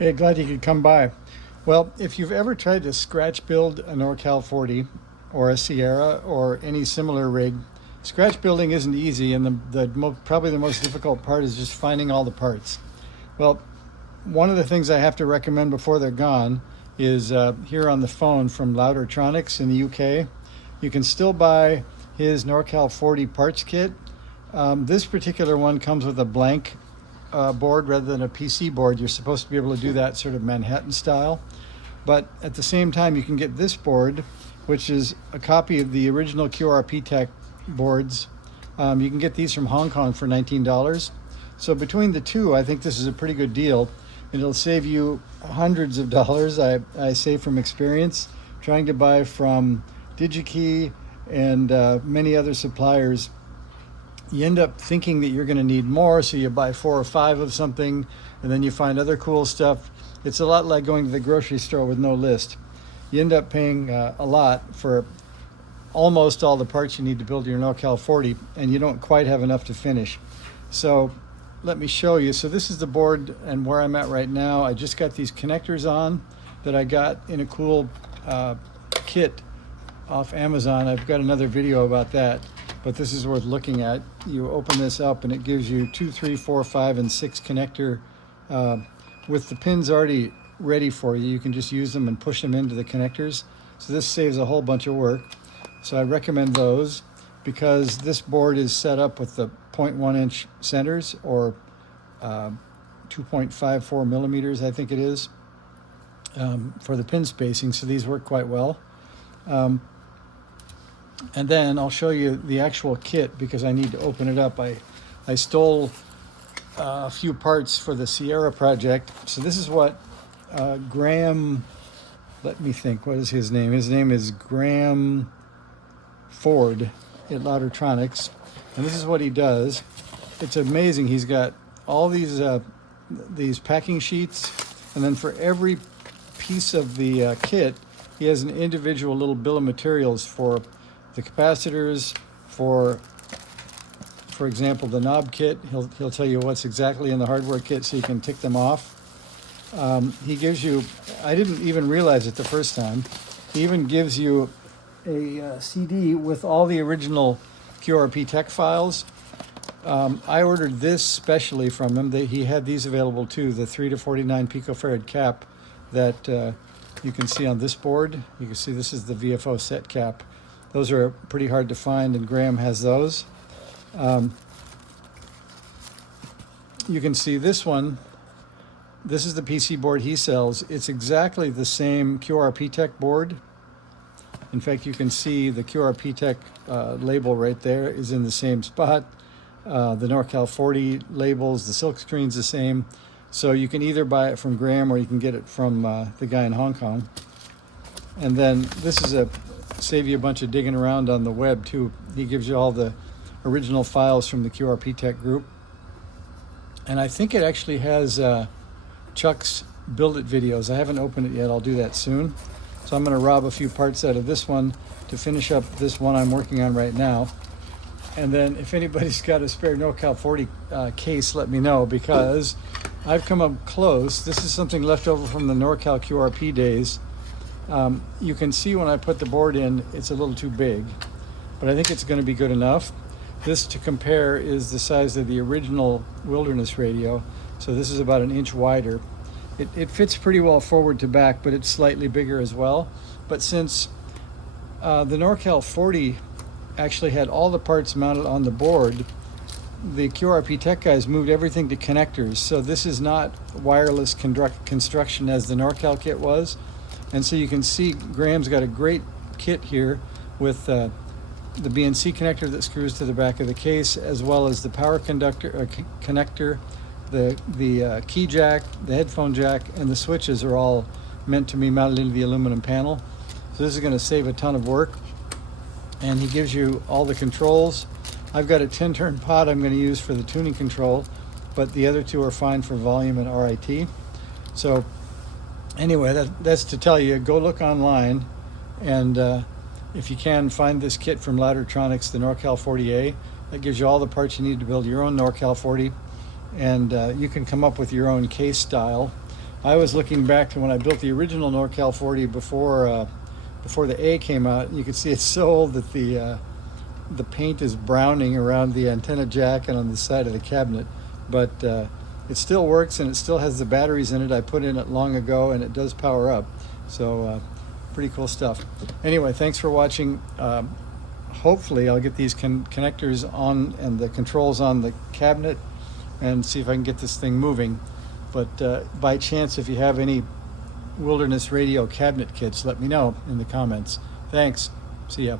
Hey, glad you could come by. Well, if you've ever tried to scratch build a Norcal 40 or a Sierra or any similar rig, scratch building isn't easy, and probably the most difficult part is just finding all the parts. Well, one of the things I have to recommend before they're gone is here on the phone from Loudartronics in the UK. You can still buy his Norcal 40 parts kit. This particular one comes with a blank board rather than a PC board. You're supposed to be able to do that sort of Manhattan style. But at the same time, you can get this board, which is a copy of the original QRP Tech boards. You can get these from Hong Kong for $19. So between the two, I think this is a pretty good deal. It'll save you hundreds of dollars, I say from experience, trying to buy from DigiKey and many other suppliers. You end up thinking that you're going to need more, so you buy 4 or 5 of something, and then you find other cool stuff. It's a lot like going to the grocery store with no list. You end up paying a lot for almost all the parts you need to build your Norcal 40, and you don't quite have enough to finish. So let me show you. So this is the board and where I'm at right now. I just got these connectors on that I got in a cool kit off Amazon. I've got another video about that, but this is worth looking at. You open this up and it gives you 2, 3, 4, 5, and 6 connector with the pins already ready for you. You can just use them and push them into the connectors. So this saves a whole bunch of work. So I recommend those because this board is set up with the 0.1 inch centers or 2.54 millimeters, I think it is, for the pin spacing. So these work quite well. And then I'll show you the actual kit because I need to open it up. I stole a few parts for the Sierra project. So this is what Graham, let me think, what is his name? His name is Graham Ford at Loudartronics. And this is what he does. It's amazing. He's got all these packing sheets, and then for every piece of the kit, he has an individual little bill of materials for the capacitors, for example, the knob kit. He'll tell you what's exactly in the hardware kit so you can tick them off. He gives you, I didn't even realize it the first time, he even gives you a CD with all the original QRP Tech files. I ordered this specially from him. He had these available too, the 3 to 49 picofarad cap that you can see on this board. You can see this is the VFO set cap. Those are pretty hard to find, and Graham has those. You can see this one. This is the PC board he sells. It's exactly the same QRP Tech board. In fact, you can see the QRP Tech label right there is in the same spot. The Norcal 40 labels, the silk screen's the same. So you can either buy it from Graham or you can get it from the guy in Hong Kong. And then this is save you a bunch of digging around on the web too. He gives you all the original files from the QRP Tech group. And I think it actually has Chuck's Build It videos. I haven't opened it yet. I'll do that soon. So I'm going to rob a few parts out of this one to finish up this one I'm working on right now. And then if anybody's got a spare Norcal 40 case, let me know, because I've come up close. This is something left over from the Norcal QRP days. You can see when I put the board in, it's a little too big, but I think it's going to be good enough. This, to compare, is the size of the original Wilderness radio. So this is about 1 inch wider. It fits pretty well forward to back, but it's slightly bigger as well. But since the Norcal 40 actually had all the parts mounted on the board, the QRP Tech guys moved everything to connectors. So this is not wireless construction as the Norcal kit was. And so you can see Graham's got a great kit here with the BNC connector that screws to the back of the case, as well as the power connector, the key jack, the headphone jack, and the switches are all meant to be mounted into the aluminum panel. So this is going to save a ton of work. And he gives you all the controls. I've got a 10-turn pot I'm going to use for the tuning control, but the other two are fine for volume and RIT. So anyway, that's to tell you, go look online, and if you can, find this kit from Loudartronics, the Norcal 40A. That gives you all the parts you need to build your own Norcal 40, and you can come up with your own case style. I was looking back to when I built the original Norcal 40 before the A came out, and you can see it's so old that the paint is browning around the antenna jack and on the side of the cabinet. But it still works, and it still has the batteries in it. I put in it long ago, and it does power up. So pretty cool stuff. Anyway, thanks for watching. Hopefully I'll get these connectors on and the controls on the cabinet and see if I can get this thing moving. But by chance, if you have any Wilderness Radio cabinet kits, let me know in the comments. Thanks. See ya.